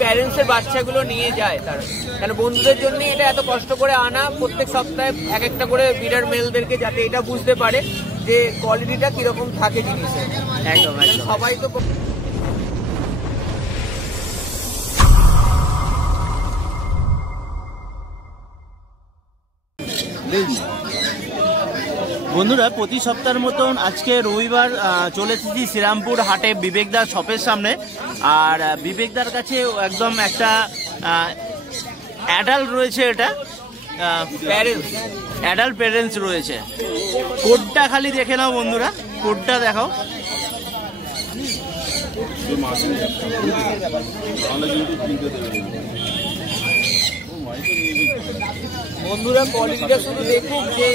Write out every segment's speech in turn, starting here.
প্যারেন্টসের বাচ্চাগুলো নিয়ে যায় তারা, কারণ বন্ধুদের জন্য এটা এত কষ্ট করে আনা, প্রত্যেক সপ্তাহে এক একটা করে ব্রিডার মেলদেরকে, যাতে এটা বুঝতে পারে যে কোয়ালিটিটা কিরকম থাকে জিনিসের। একদম সবাই তো বন্ধুরা, প্রতি সপ্তাহের মতন আজকে রবিবার চলে এসেছি শ্রীরামপুর হাটে বিবেকদার শপের সামনে। আর বিবেকদার কাছে একদম একটা অ্যাডাল্ট রয়েছে, এটা অ্যাডাল্ট প্যারেন্টস রয়েছে। কোডটা খালি দেখে নাও বন্ধুরা, কোডটা দেখাও। বন্ধুরা কোয়ালিটিটা শুধু দেখুক যে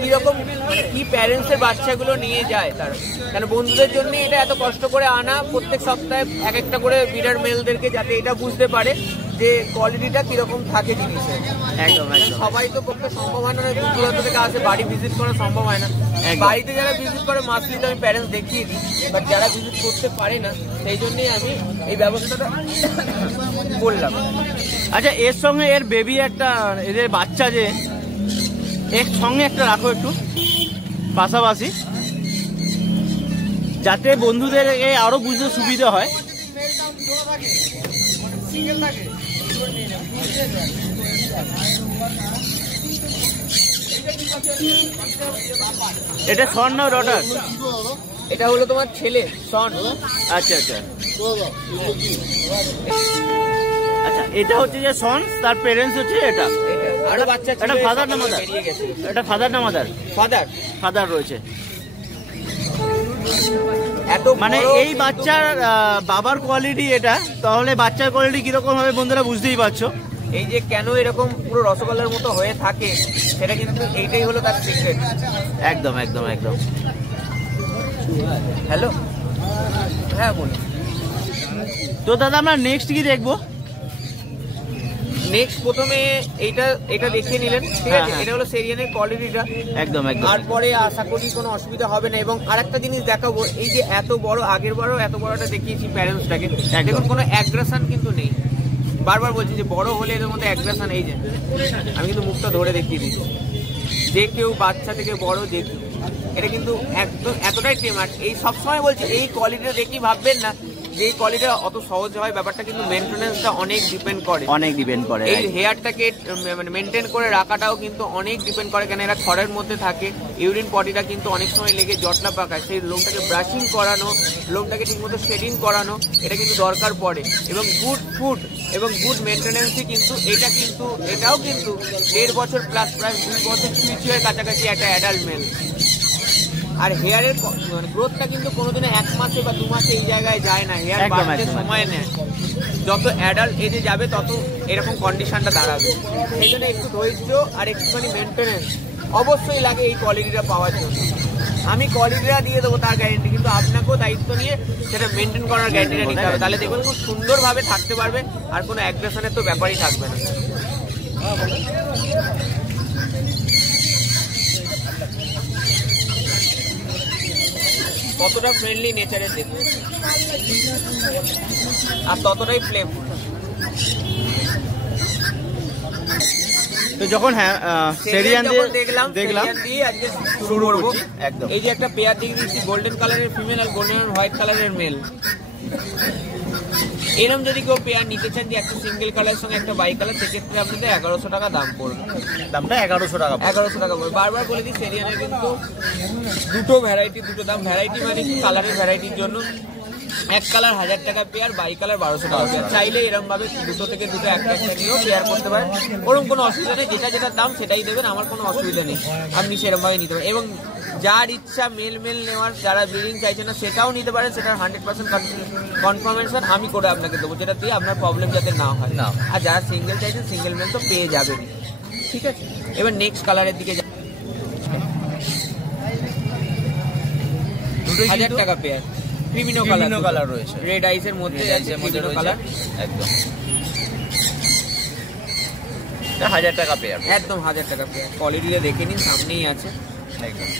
কিরকম, মানে কি প্যারেন্টসের বাচ্চাগুলো নিয়ে যায় তারা, কারণ বন্ধুদের জন্য এটা এত কষ্ট করে আনা, প্রত্যেক সপ্তাহে এক একটা করে ব্রিডার মেলদেরকে, যাতে এটা বুঝতে পারে যে কোয়ালিটিটা কিরকম থাকে জিনিসের। একদম সবাই তো পক্ষে সম্ভব হয় না, দূরান্ত থেকে আসে, বাড়ি ভিজিট করা সম্ভব হয় না। বাড়িতে যারা ভিজিট করে মাসলি তো আমি প্যারেন্টস দেখিয়ে দিই, বাট যারা ভিজিট করতে পারে না সেই জন্যই আমি এই ব্যবস্থাটা করলাম। আচ্ছা, এর সঙ্গে এর বেবি একটা, এদের বাচ্চা যে এর সঙ্গে একটা রাখো একটু পাশাপাশি, যাতে বন্ধুদের আরো বুঝতে সুবিধা হয়। এটা সন না ডটার? এটা হলো তোমার ছেলে, সন। আচ্ছা আচ্ছা আচ্ছা, এটা হচ্ছে যে সন, তার প্যারেন্টস হচ্ছে এটা। আরো বাচ্চা, এটা ফাদার না মাদার? এটা ফাদার না মাদার? ফাদার, ফাদার রয়েছে। এত মানে এই বাচ্চার বাবার কোয়ালিটি এটা, তাহলে বাচ্চার কোয়ালিটি কিরকম হবে বন্ধুরা বুঝতেই পারছো। এই যে কেন এরকম পুরো রসগোল্লার মতো হয়ে থাকে, সেটা কিন্তু এইটাই হলো তার সিক্রেট। একদম একদম একদম। হ্যালো, হ্যাঁ বলুন। তো দাদা আমরা নেক্সট কি দেখবো? নেক্সট প্রথমে এটা দেখিয়ে নিলেন, ঠিক আছে? এটা হলো সেরিয়ানের কোয়ালিটিটা। একদম একদম। তারপরে আশা করি কোনো অসুবিধা হবে না। এবং আরেকটা জিনিস দেখাবো, এই যে এত বড়, আগের বারও এত বড়টা দেখিয়েছি প্যারেন্টসটাকে, দেখুন কোনো অ্যাগ্রেশন কিন্তু নেই। বারবার বলছি যে বড় হলে এদের মধ্যে অ্যাগ্রেশন, এই যে আমি কিন্তু মুখটা ধরে দেখিয়ে দিচ্ছি, যে কেউ বাচ্চা থেকে বড় যে কেউ, এটা কিন্তু একদম এতটাই টেমার। এই সবসময় বলছি, এই কোয়ালিটিটা দেখি ভাববেন না যে এই কোয়ালিটিটা অত সহজ হয়, ব্যাপারটা কিন্তু মেনটেন্যান্সটা অনেক ডিপেন্ড করে, অনেক ডিপেন্ড করে। এই হেয়ারটাকে মানে মেনটেন করে রাখাটাও কিন্তু অনেক ডিপেন্ড করে, কেন এরা খড়ের মধ্যে থাকে। ইউরিন পটিটা কিন্তু অনেক সময় লেগে জটলা পাকায়, সেই লোমটাকে ব্রাশিং করানো, লোমটাকে ঠিকমতো শেডিং করানো, এটা কিন্তু দরকার পড়ে। এবং গুড ফুড এবং গুড মেনটেন্যান্সই কিন্তু এটাও কিন্তু 1.5 বছর প্লাস, প্রায় 2 বছর ফিউচারের কাছাকাছি একটা অ্যাডাল্ট মেল। আর হেয়ারের গ্রোথটা কিন্তু কোনোদিনও 1 মাসে বা 2 মাসে এই জায়গায় যায় না, হেয়ার বাড়তে সময় নেয়। যত অ্যাডাল্ট এজে যাবে তত এরকম কন্ডিশনটা দাঁড়াবে। সেই জন্য একটু ধৈর্য আর একটুখানি মেনটেনেন্স অবশ্যই লাগে এই কোয়ালিটিটা পাওয়ার জন্য। আমি কোয়ালিটিটা দিয়ে দেবো তার গ্যারেন্টি, কিন্তু আপনাকেও দায়িত্ব নিয়ে সেটা মেনটেন করার গ্যারেন্টিটা নিতে হবে। তাহলে দেখবেন খুব সুন্দরভাবে থাকতে পারবে, আর কোনো অ্যাগ্রেশনের তো ব্যাপারই থাকবে না। কতটা ফ্রেন্ডলি নেচারের দেখুন, আর ততটাই প্লেফুল। তো যখন সেরিয়ান দেখলাম দিয়ে আজকে শুরু করবো। একদম। এই যে একটা পেয়ার দিয়ে দিচ্ছি, গোল্ডেন কালারের ফিমেল আর গোল্ডেন হোয়াইট কালারের মেল। এরকম যদি কেউ পেয়ার নিতে চান, যে একটা সিঙ্গেল কালারের সঙ্গে একটা বাই কালার, সেক্ষেত্রে আপনাদের 1100 টাকা দাম পড়বে। দামটা 1100 টাকা পড়বে। বারবার বলে দিই, সেরিয়ানের কিন্তু দুটো ভ্যারাইটি, দুটো দাম। ভ্যারাইটি মানে কি, কালারের ভ্যারাইটির জন্য এক কালার 1000 টাকা পেয়ার, বাই কালার 1200 টাকা পেয়ার। চাইলে এরকম ভাবে দুটো থেকে দুটো একটা নিয়েও পেয়ার করতে পারেন, ওরকম কোনো অসুবিধা নেই। যেটা দাম সেটাই দেবেন, আমার কোনো অসুবিধা নেই, আপনি সেরকম ভাবে নিতে পারেন। এবং যার ইচ্ছা মেল নেওয়ার, যারা ব্রিডিং চাইছে না সেটাও নিতে পারেন, সেটার 100% কনফার্মেশন আমি করে আপনাকে দেবো, যেটা দিয়ে আপনার প্রবলেম যাতে না হয়। আর যারা সিঙ্গেল চাইছেন, সিঙ্গেল মেল তো পেয়ে যাবেন, ঠিক আছে? এবার নেক্সট কালারের দিকে 1000 টাকা পেয়ার, ক্রিমিনো কালার রয়েছে, রেড আইসের মধ্যে আছে, ক্রিমিনো কালার একদম 1000 টাকা পেয়ার, একদম 1000 টাকা পেয়ার। কোয়ালিটিটা দেখে নিন, সামনেই আছে একদম।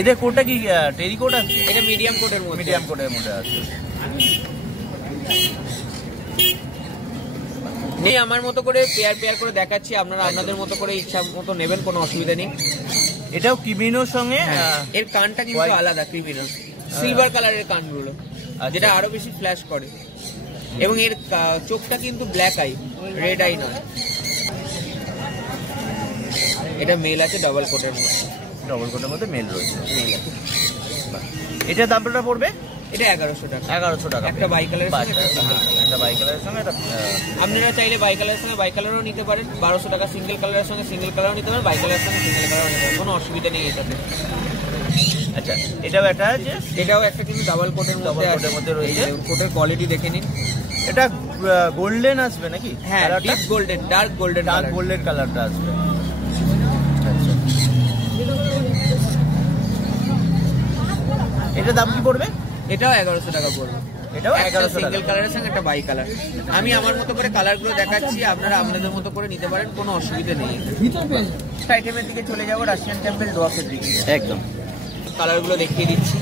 এদের কোডটা কি টেরিকোট আছে? এটা মিডিয়াম কোটের মধ্যে, আছে। নেই, আমার মতো করে পেয়ার পেয়ার করে দেখাচ্ছি, আপনারা আপনাদের মতো করে ইচ্ছা মতো নেবেন, কোনো অসুবিধা নেই। এটাও ক্রিমিনোর সঙ্গে এর কানটা কিন্তু আলাদা, ক্রিমিনো সিলভার কালারের কানগুলো, যেটা আরো বেশি ফ্ল্যাশ করে। এবং এর চোখটা কিন্তু ব্ল্যাক আই, রেড আই নয়। এটা মেল আছে ডাবল কোটের মধ্যে, ডবল কোটের মধ্যে মেল রয়েছে। এটার দামটা পড়বে? এটা 1100 টাকা। 1100 টাকা একটা বাই কালারের সঙ্গে একটা বাই কালারের সঙ্গে একটা। আপনারা চাইলে বাই কালারের সঙ্গে বাই কালারও নিতে পারেন, 1200 টাকা। সিঙ্গেল কালারের সঙ্গে সিঙ্গেল কালারও নিতে পারেন, বাই কালারের সঙ্গে সিঙ্গেল কালারও নিতে পারেন, কোনো অসুবিধা নেই এটাতে। আচ্ছা, এটাও একটা আছে, এটাও একটা কিন্তু ডাবল কোটের মধ্যে রয়েছে। কোটের কোয়ালিটি দেখে নিন। এটা গোল্ডেন আসবে নাকি? হ্যাঁ, deep golden, dark golden, dark golden কালারটা আসবে। এটার দাম কি পড়বে? এটাও 1100 টাকা পড়বে। এটাও 1100 টাকা। সিঙ্গেল কালারের সঙ্গে একটা বাই কালার। আমি আমার মতো করে কালারগুলো দেখাচ্ছি, আপনারা আপনাদের মতো করে নিতে পারেন, কোনো অসুবিধা নেই। আইটেমের দিকে চলে যাবো, রাশিয়ান টেম্পল ডোয়াফের দিকে। একদম কালারগুলো দেখিয়ে দিচ্ছি।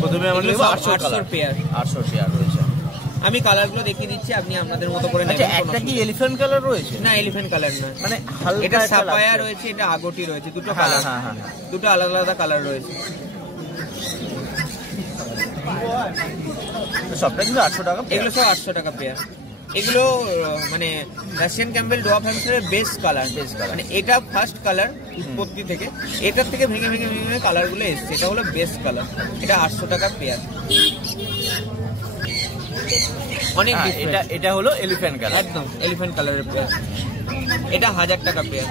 প্রথমে আমরা 800 পেয়ার, 800 পেয়ার রয়েছে। আমি কালারগুলো দেখিয়ে দিচ্ছি, আপনি আপনাদের মতো করে আচ্ছা, নেবেন। একটা কি এলিফ্যান্ট কালার রয়েছে? না, এলিফ্যান্ট কালার নয়, মানে হালকা এটা সাফায়া রয়েছে, এটা আগটি রয়েছে, দুটো কালার। হ্যাঁ হ্যাঁ, দুটো আলাদা আলাদা কালার রয়েছে। সবটা কিন্তু 800 টাকা। এগুলো সব 800 টাকা পেয়ার। এগুলো মানে রাশিয়ান ক্যাম্পবেল ডোয়ার্ফ হ্যামস্টারের বেস্ট কালার, মানে এটা ফার্স্ট কালার উৎপত্তি থেকে, এটার থেকে ভেঙে ভেঙে ভেঙে কালারগুলো এসছে, এটা হলো বেস্ট কালার। এটা 800 টাকা পেয়ার। অনেক এটা হলো এলিফ্যান্ট কালার, একদম এলিফ্যান্ট কালারের পেয়ার। এটা 1000 টাকা পেয়ার।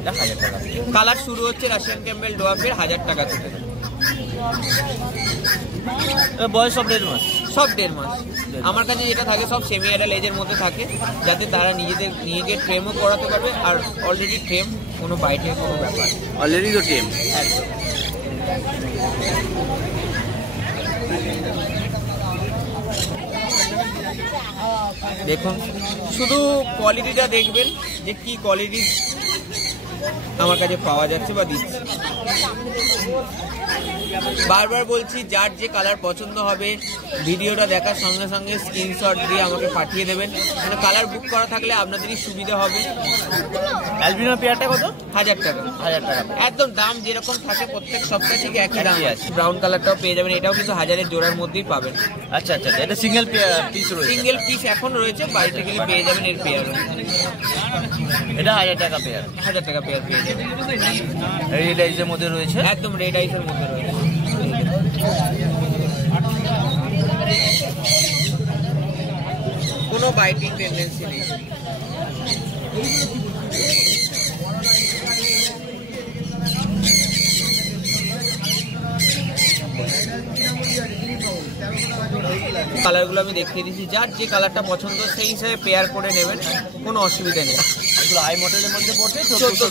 এটা 1000 টাকা। কালার শুরু হচ্ছে রাশিয়ান ক্যাম্পবেল ডোয়ার্ফের 1000 টাকা থেকে। বয়স সব 1.5 মাস, সব 1.5 মাস। আমার কাছে যেটা থাকে সব সেমি অ্যাডাল্ট এজের মধ্যে থাকে, যাতে তারা নিজেদের ট্রেমও করাতে পারবে। আর অলরেডি ট্রেম, কোনো বাইটের কোনো ব্যাপার, অলরেডি তো ট্রেম। একদম। দেখুন, শুধু কোয়ালিটিটা দেখবেন যে কি কোয়ালিটি আমার কাছে পাওয়া যাচ্ছে বা দিচ্ছে। বারবার বলছি, যার যে কালার পছন্দ হবে ভিডিওটা দেখার সঙ্গে সঙ্গে স্ক্রিনশট দিয়ে আমাকে পাঠিয়ে দেবেন, মানে কালার বুক করা থাকলে আপনাদেরই সুবিধা হবে। অ্যালবিনো পেয়ারটা কত? 1000 টাকা। 1000 টাকা একদম দাম যেরকম থাকে প্রত্যেক সপ্তাহে ঠিক একই দাম আছে। ব্রাউন কালারটাও পেয়ে যাবেন, এটাও কিন্তু 1000-এর জোড়ার মধ্যেই পাবেন। আচ্ছা আচ্ছা, এটা সিঙ্গেল পিস রয়েছে? সিঙ্গেল পিস এখন রয়েছে, বাড়িতে গেলে পেয়ে যাবেন এর পেয়ার। এটা 1000 টাকা পেয়ার। 1000 টাকা পেয়ার পেয়ে যাবেন। রেড আইসের মধ্যে রয়েছে, একদম রেড আইসের মধ্যে রয়েছে। কোনো বাইটিং টেন্ডেন্সি নেই। কালারগুলো আমি দেখিয়ে দিচ্ছি, যার যে কালারটা পছন্দ সেই হিসেবে পেয়ার করে নেবেন, কোনো অসুবিধা নেই। হাই মডেলের মধ্যে পড়ছে 1400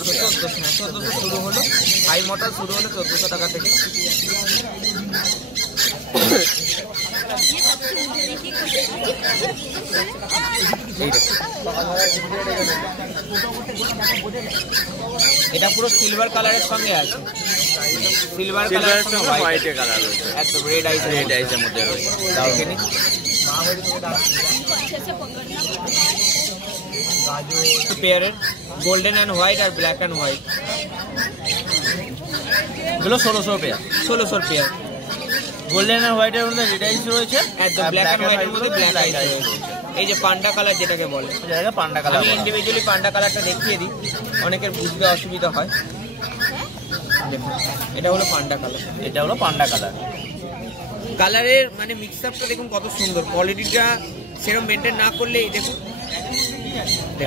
শুরু হলো, হাই মডেল শুরু হলো 1400 টাকা থেকে। এটা পুরো সিলভার কালারের সঙ্গে আছে, সিলভার কালারের সঙ্গে হোয়াইট কালার রয়েছে, একদম রেড আইসের মধ্যে রয়েছে। পেয়ারের গোল্ডেন অ্যান্ড হোয়াইট আর ব্ল্যাক অ্যান্ড হোয়াইট, এগুলো 1600 পেয়ার। 1600 পেয়ার। গোল্ডেন আর হোয়াইটের মধ্যে রেড আইস রয়েছে, একদম ব্ল্যাক এন্ড হোয়াইটের মধ্যে ব্ল্যাক আইস রয়েছে। এই যে পান্ডা কালার যেটাকে বলে, যেটাকে পান্ডা কালার, আমি ইন্ডিভিজুয়ালি পান্ডা কালারটা দেখিয়ে দিই, অনেকের বুঝতে অসুবিধা হয়। দেখুন, এটা হলো পান্ডা কালার, এটা হলো পান্ডা কালার। কালারের মানে মিক্স আপটা দেখুন কত সুন্দর, কোয়ালিটিটা সেরকম মেনটেন না করলে দেখুন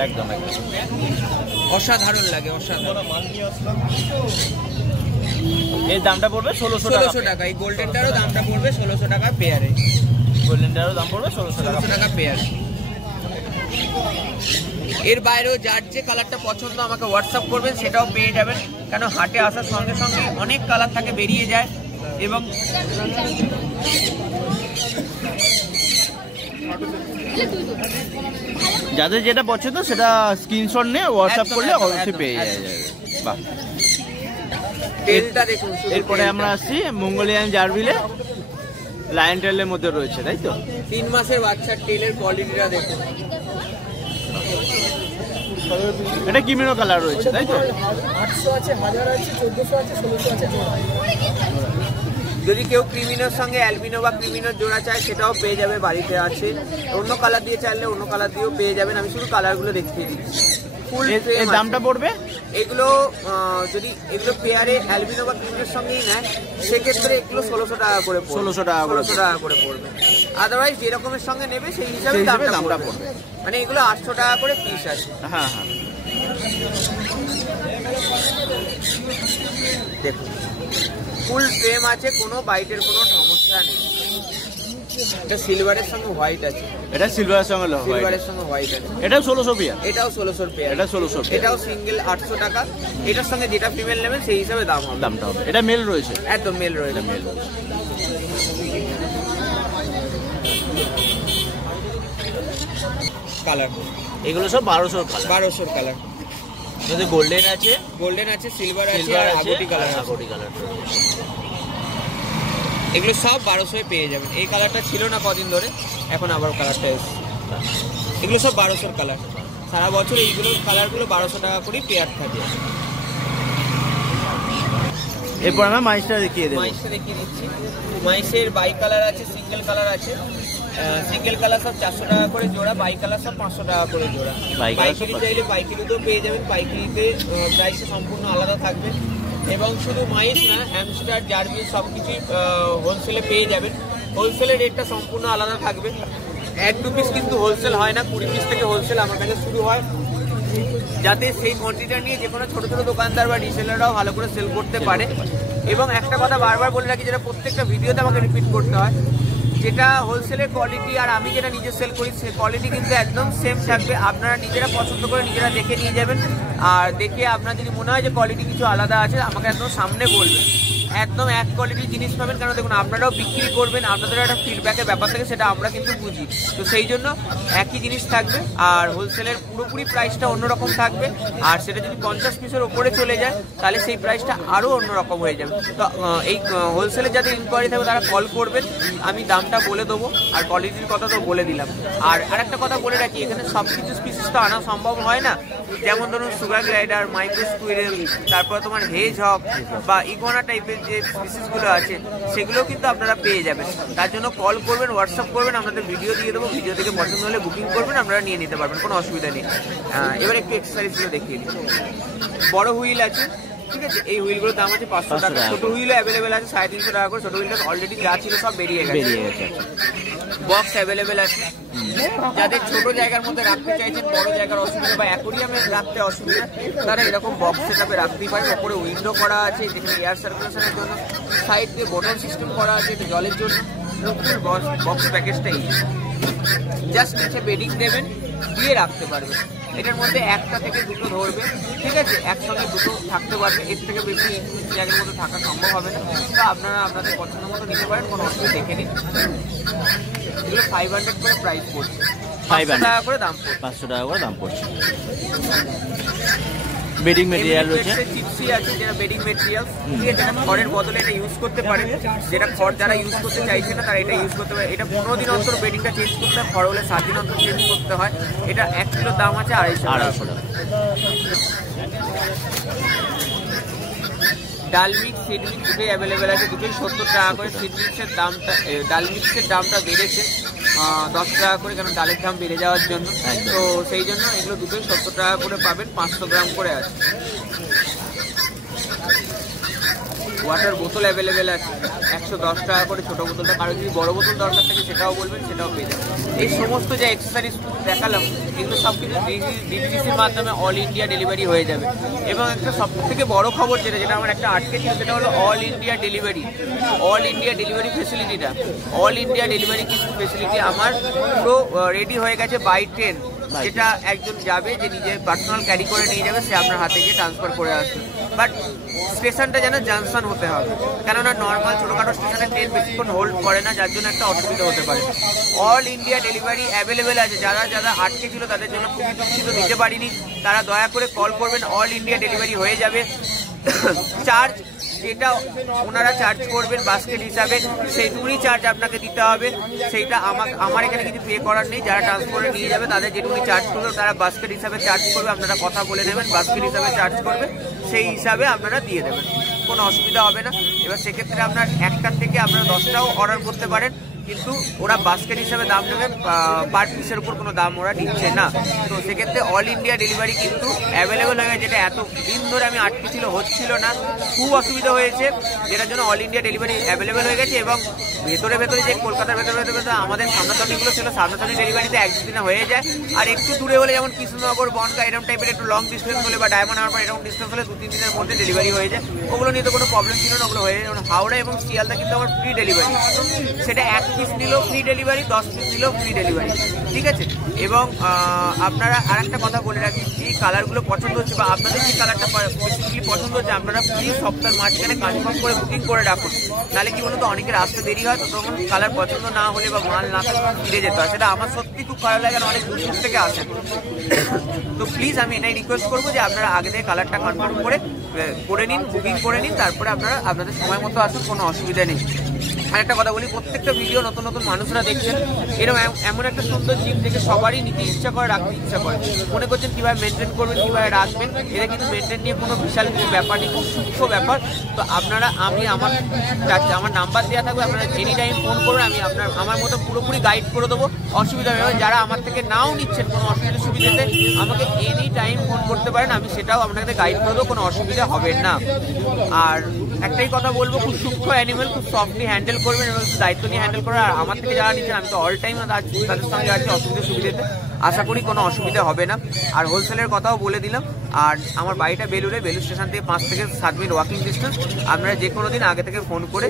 একদম অসাধারণ লাগে, অসাধারণ। এর দামটা পড়বে 1600 টাকা। এই গোল্ডেনটারও দামটা পড়বে 1600 টাকা পেয়ারে। গোল্ডেনটারও দাম পড়বে 1600 টাকা পেয়ার। এর বাইরেও যার যে কালারটা পছন্দ আমাকে হোয়াটসঅ্যাপ করবেন, সেটাও পেয়ে যাবেন। কেন হাটে আসার সঙ্গে সঙ্গে অনেক কালার থাকে, বেরিয়ে যায়। এবং যাদের যেটা পছন্দ সেটা স্ক্রিনশট নিয়ে হোয়াটসঅ্যাপ করলে অবশ্যই পেয়ে যাবে। বাহ, টেলটা দেখুন। এরপরে আমরা আসছি মঙ্গোলিয়ান জার্ভিলে, লায়ন টেলের মধ্যে রয়েছে, তাই তো? 3 মাসের বাচ্চার টেলের কোয়ালিটিটা দেখুন, এটা কিমিনো কালার রয়েছে তাই তো? 800 আছে, 1000 আছে, 1400 আছে, 1600 আছে জোড়া। যদি কেউ ক্রিমিনোর সঙ্গে অ্যালবিনো বা ক্রিমিনোর জোড়া চায় সেটাও পেয়ে যাবে, বাড়িতে আছে। অন্য কালার দিয়ে চাইলে অন্য কালার দিয়েও পেয়ে যাবেন, আমি শুধু কালারগুলো দেখিয়ে দিচ্ছি। ফুল এর দামটা পড়বে? এগুলো যদি এগুলো পেয়ারে অ্যালবিনো বা ক্রিমিনোর সঙ্গেই নেয় সেক্ষেত্রে এগুলো 1600 টাকা করে পড়বে। 1600 টাকা করে 1600 টাকা করে পড়বে। আদারওয়াইজ যে রকমের সঙ্গে নেবে সেই হিসাবে দামটা পড়বে। মানে এগুলো 800 টাকা করে পিস আছে। হ্যাঁ হ্যাঁ, দেখুন ফুল ফ্রেম আছে, কোনো বাইটের কোনো সমস্যা নেই। এটা সিলভারের সঙ্গে হোয়াইট আছে। এটা সিলভারের সঙ্গে সিলভারের সঙ্গে হোয়াইট আছে। এটাও 1600 পেয়ার? এটাও 1600 পেয়ার। এটা 1600, এটাও সিঙ্গেল 800 টাকা। এটার সঙ্গে যেটা ফিমেল নেবেন সেই হিসাবে দামটা হবে। এটা মেল রয়েছে? একদম মেল রয়েছে। কালার এগুলো সব 1200 কালার। 1200 কালার। যদি গোল্ডেন আছে, সিলভার আছে আর আগটি কালার আছে। এগুলো সব 1200 পেয়ে যাবেন। এই কালারটা ছিল না কদিন ধরে, এখন আবার কালারটা এসেছে। এগুলো সব 1200 কালার। সারা বছর এইগুলো কালারগুলো 1200 টাকা করে পেয়ার থাকে। এরপর আমরা মাইসটা দেখিয়ে দেবো। মাইসটা দেখিয়ে দিচ্ছি। মাইসের বাই কালার আছে, সিঙ্গেল কালার আছে। সিঙ্গেল কালার সব 400 টাকা করে জোড়া, বাই কালার সব 500 টাকা করে জোড়া। পাইকারি চাইলে পাইকারিতেও পেয়ে যাবেন, পাইকারিতে প্রাইসটা সম্পূর্ণ আলাদা থাকবে। এবং শুধু মাইস না, হ্যামস্টার, জার্মি সব কিছুই হোলসেলে পেয়ে যাবেন। হোলসেলের রেটটা সম্পূর্ণ আলাদা থাকবে। 1-2 পিস কিন্তু হোলসেল হয় না, 20 পিস থেকে হোলসেল আমার কাছে শুরু হয়, যাতে সেই কোয়ান্টিটিটা নিয়ে যে কোনো ছোটো ছোটো দোকানদার বা রিসেলাররাও ভালো করে সেল করতে পারে। এবং একটা কথা বারবার বলে রাখি, যেটা প্রত্যেকটা ভিডিওতে আমাকে রিপিট করতে হয়, যেটা হোলসেলের কোয়ালিটি আর আমি যেটা নিজে সেল করি সে কোয়ালিটি কিন্তু একদম সেম থাকবে। আপনারা নিজেরা পছন্দ করে নিজেরা দেখে নিয়ে যাবেন। আর দেখে আপনার যদি মনে হয় যে কোয়ালিটি কিছু আলাদা আছে, আমাকে একদম সামনে বলবেন। একদম এক কোয়ালিটির জিনিস পাবেন, কারণ দেখুন আপনারাও বিক্রি করবেন, আপনাদেরও একটা ফিডব্যাকের ব্যাপার থাকে, সেটা আমরা কিন্তু বুঝি। তো সেই জন্য একই জিনিস থাকবে, আর হোলসেলের পুরোপুরি প্রাইসটা অন্যরকম থাকবে। আর সেটা যদি 50 পিসের ওপরে চলে যায় তাহলে সেই প্রাইসটা আরও অন্যরকম হয়ে যাবে। তো এই হোলসেলের যাদের ইনকোয়ারি থাকবে তারা কল করবেন, আমি দামটা বলে দেবো আর কোয়ালিটির কথা তো বলে দিলাম। আর আরেকটা কথা বলে রাখি, এখানে সব কিছু স্পিসিস তো আনা সম্ভব হয় না। যেমন ধরুন সুগার গ্লাইডার, মাইক্রো স্কুইরেল, তারপর তোমার হেজ হক বা ইগোনা টাইপের যে স্পিসিসগুলো আছে সেগুলোও কিন্তু আপনারা পেয়ে যাবেন। তার জন্য কল করবেন, হোয়াটসঅ্যাপ করবেন, আপনাদের ভিডিও দিয়ে দেবো, ভিডিও থেকে পছন্দ হলে বুকিং করবেন, আপনারা নিয়ে নিতে পারবেন, কোনো অসুবিধা নেই। এবার একটু এক্সারসাইজগুলো দেখিয়ে দিই। বড় হুইল আছে, ঠিক আছে, এই হুইলগুলোর দাম আছে 500 টাকা। ছোট হুইলও অ্যাভেলেবেল আছে 350 টাকা করে। ছোট হুইলটা অলরেডি যা ছিল সব বেরিয়ে গেছে। বক্স অ্যাভেলেবেল আছে। যাদের ছোট জায়গার মধ্যে রাখতে চাইছেন, বড় জায়গার অসুবিধা বা অ্যাকোরিয়ামে রাখতে অসুবিধা, তারা এরকম বক্স সেটআপে রাখতেই পারেন। ওপরে উইন্ডো করা আছে, যেখানে এয়ার সার্কুলেশনের জন্য। সাইড দিয়ে বোতল সিস্টেম করা আছে, এটা জলের জন্য। বক্স প্যাকেজটাই জাস্ট নিচে বেডিং দেবেন, দিয়ে রাখতে পারবেন। এটার মধ্যে একটা থেকে দুটো ধরবে, ঠিক আছে, একসঙ্গে দুটো থাকতে পারবে। এর থেকে বেশি জায়গার মধ্যে থাকা সম্ভব হবে না। তো আপনারা আপনাদের পছন্দ মতো নিতে পারেন, কোনো অসুবিধা দেখে নিন। এগুলো 500 করে প্রাইস পড়ছে, 500 টাকা করে দাম পড়ছে। 500 টাকা করে দাম পড়ছে। বেডিং মেটেরিয়াল রয়েছে, চিপসি আছে, যেটা বেডিং মেটেরিয়াল, যেটা খড়ের বদলে এটা ইউজ করতে পারে। যেটা খড় যারা ইউজ করতে চাইছে না তারা এটা ইউজ করতে পারে। এটা 15 দিন অন্তর বেডিংটা চেঞ্জ করতে হয়, খড় হলে 7 দিন অন্তর চেঞ্জ করতে হয়। এটা 1 কিলোর দাম আছে 250 টাকা। ডাল মিক্স, সিড মিক্স দুটোই অ্যাভেলেবেল আছে, দুটোই 70 টাকা করে। সিড মিক্সের দামটা, ডাল মিক্সের দামটা বেড়েছে 10 টাকা করে, কারণ ডালের দাম বেড়ে যাওয়ার জন্য। তো সেই জন্য এগুলো দুটোই 70 টাকা করে পাবেন, 500 গ্রাম করে আছে। ওয়াটার বোতল অ্যাভেলেবেল আছে 110 টাকা করে ছোটো বোতলটা। কারো যদি বড় বোতল দরকার থাকে সেটাও বলবেন, সেটাও পেয়ে যাবেন। এই সমস্ত যে অ্যাক্সেসরিজ দেখালাম এগুলো সব কিছু ডিটিডিসির মাধ্যমে অল ইন্ডিয়া ডেলিভারি হয়ে যাবে। এবং একটা সব থেকে বড় খবর যেটা আমার একটা আটকে ছিল, সেটা হলো all India delivery. All India delivery ফেসিলিটিটা, অল ইন্ডিয়া ডেলিভারি কিন্তু ফেসিলিটি আমার পুরো রেডি হয়ে গেছে বাই ট্রেন। যেটা একজন যাবে, যে নিজে পার্সোনাল ক্যারি করে নিয়ে যাবে, সে আপনার হাতে গিয়ে ট্রান্সফার করে আসবে। বাট স্টেশনটা যেন জাংশন হতে হবে, কেননা নর্মাল ছোটোখাটো স্টেশনে ট্রেন বেশিক্ষণ হোল্ড করে না, যার জন্য একটা অসুবিধা হতে পারে। অল ইন্ডিয়া ডেলিভারি অ্যাভেলেবেল আছে। যারা যারা আটকে ছিল তাদের জন্য খুবই দুঃখিত, দিতে পারিনি, তারা দয়া করে কল করবেন। অল ইন্ডিয়া ডেলিভারি হয়ে যাবে। চার্জ যেটা ওনারা চার্জ করবেন বাস্কেট হিসাবে সেইটুকুনি চার্জ আপনাকে দিতে হবে। সেইটা আমার এখানে কিছু পে করার নেই। যারা ট্রান্সপোর্টে নিয়ে যাবে তাদের যেটুকুনি চার্জ করবে তারা বাস্কেট হিসাবে চার্জ করবে, আপনারা কথা বলে নেবেন, বাস্কেট হিসাবে চার্জ করবে, সেই হিসাবে আপনারা দিয়ে দেবেন, কোনো অসুবিধা হবে না। এবার সেক্ষেত্রে আপনার 1টার থেকে আপনারা 10টাও অর্ডার করতে পারেন, কিন্তু ওরা বাস্কেট হিসাবে দাম নেবে, পার পিসের উপর কোনো দাম ওরা দিচ্ছে না। তো সেক্ষেত্রে অল ইন্ডিয়া ডেলিভারি কিন্তু অ্যাভেলেবেল হয়ে গেছে, যেটা এত দিন ধরে আমি আটকে ছিল, হচ্ছিল না, খুব অসুবিধা হয়েছে, যেটার জন্য অল ইন্ডিয়া ডেলিভারি অ্যাভেলেবেল হয়ে গেছে। এবং ভেতরে যে কলকাতার ভেতরে আমাদের সামনাসামনিগুলো ছিল, সামনাসামনি ডেলিভারিতে 1-2 দিনে হয়ে যায়। আর একটু দূরে হলে যেমন কৃষ্ণনগর, বনগাঁ এরকম টাইপের একটু লং ডিস্টেন্স হলে বা ডায়মন্ড হারবার এরকম ডিস্টেন্স হলে 2-3 দিনের মধ্যে ডেলিভারি হয়ে যায়, ওগুলো নিয়ে তো কোনো প্রবলেম ছিল না, ওগুলো হয়ে যায়। হাওড়া এবং শিয়ালদা কিন্তু আমার ফ্রি ডেলিভারি, সেটা 1 পিস নিলেও ফ্রি ডেলিভারি, 10 পিস নিলেও ফ্রি ডেলিভারি, ঠিক আছে। এবং আপনারা আরেকটা কথা বলে রাখি, যে কালারগুলো পছন্দ হচ্ছে বা আপনাদের যে কালারটা বেসিক্যালি পছন্দ হচ্ছে, আপনারা প্লিজ সপ্তাহের মাঝখানে কনফার্ম করে বুকিং করে রাখুন। নাহলে কি বলুন তো, অনেকের আসতে দেরি হয়, তো তখন কালার পছন্দ না হলে বা মাল না থাকলে ফিরে যেতে হয়। সেটা আমার সত্যি খুব খারাপ লাগে, অনেক দূর থেকে আসেন। তো প্লিজ আমি এটাই রিকোয়েস্ট করবো যে আপনারা আগে থেকে কালারটা কনফার্ম করে নিন, বুকিং করে নিন, তারপরে আপনারা আপনাদের সময় মতো আসুন, কোনো অসুবিধা নেই। আরেকটা কথা বলি, প্রত্যেকটা ভিডিও নতুন নতুন মানুষরা দেখছেন, এরকম এমন একটা সুন্দর জিম থেকে সবারই নিতে ইচ্ছা করে, রাখতে ইচ্ছা করে, মনে করছেন কীভাবে মেনটেন করবেন, কীভাবে রাখবেন। এটা কিন্তু মেনটেন নিয়ে কোনো বিশাল কিছু ব্যাপার নেই, খুব সূক্ষ্ম ব্যাপার। তো আপনারা আমার নাম্বার দেওয়া থাকবে, আপনারা এনি টাইম ফোন করুন, আমি আমার মতো পুরোপুরি গাইড করে দেবো, অসুবিধা নেই। যারা আমার থেকে নাও নিচ্ছেন কোনো অসুবিধা সুবিধাতে, আমাকে এনি টাইম ফোন করতে পারেন, আমি সেটাও আপনাদের গাইড করে দেবো, কোনো অসুবিধা হবে না। আর একটাই কথা বলবো, খুব সূক্ষ্ম অ্যানিমেল খুব সফটলি হ্যান্ডেল করবেন এবং দায়িত্ব নিয়ে হ্যান্ডেল করার। আর আমার থেকে যারা নিচ্ছেন, আমি তো অল টাইম তাদের সঙ্গে আছি অসুবিধা সুবিধাতে, আশা করি কোনো অসুবিধা হবে না। আর হোলসেলের কথাও বলে দিলাম। আর আমার বাড়িটা বেলুর স্টেশন থেকে 5 থেকে 7 মিনিট ওয়াকিং ডিস্টেন্স। আপনারা যে কোনো দিন আগে থেকে ফোন করে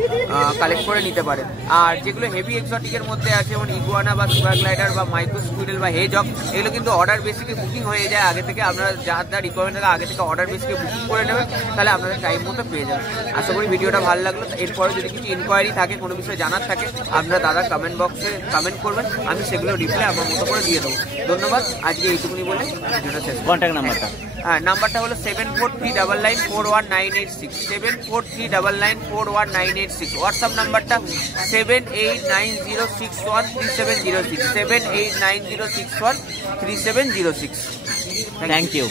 কালেক্ট করে নিতে পারেন। আর যেগুলো হেভি এক্সোটিকের মধ্যে আছে, যেমন ইগুয়ানা বা সুগার গ্লাইডার বা মাইক্রো স্কুইডেল বা হেজক, এগুলো কিন্তু অর্ডার বেসিকে বুকিং হয়ে যায় আগে থেকে। আপনারা যা রিকোয়ারমেন্ট থাকে আগে থেকে অর্ডার বেসিকে বুকিং করে নেবেন, তাহলে আপনাদের টাইম মতো পেয়ে যাবেন। আশা করি ভিডিওটা ভালো লাগলো। এরপরে যদি কিছু ইনকোয়ারি থাকে, কোনো বিষয়ে জানার থাকে, আপনারা দাদা কমেন্ট বক্সে কমেন্ট করবেন, আমি সেগুলো রিপ্লাই আমার মতো করে দিয়ে দেবো। ধন্যবাদ, আজকে এইটুকুনি বলে ভিডিওটা শেষ। কন্ট্যাক্ট নাম্বারটা? হ্যাঁ, নাম্বারটা হলো 7439941986, 7439941986। হোয়াটসঅ্যাপ নাম্বারটা 7890613706, 7890613706। Thank you.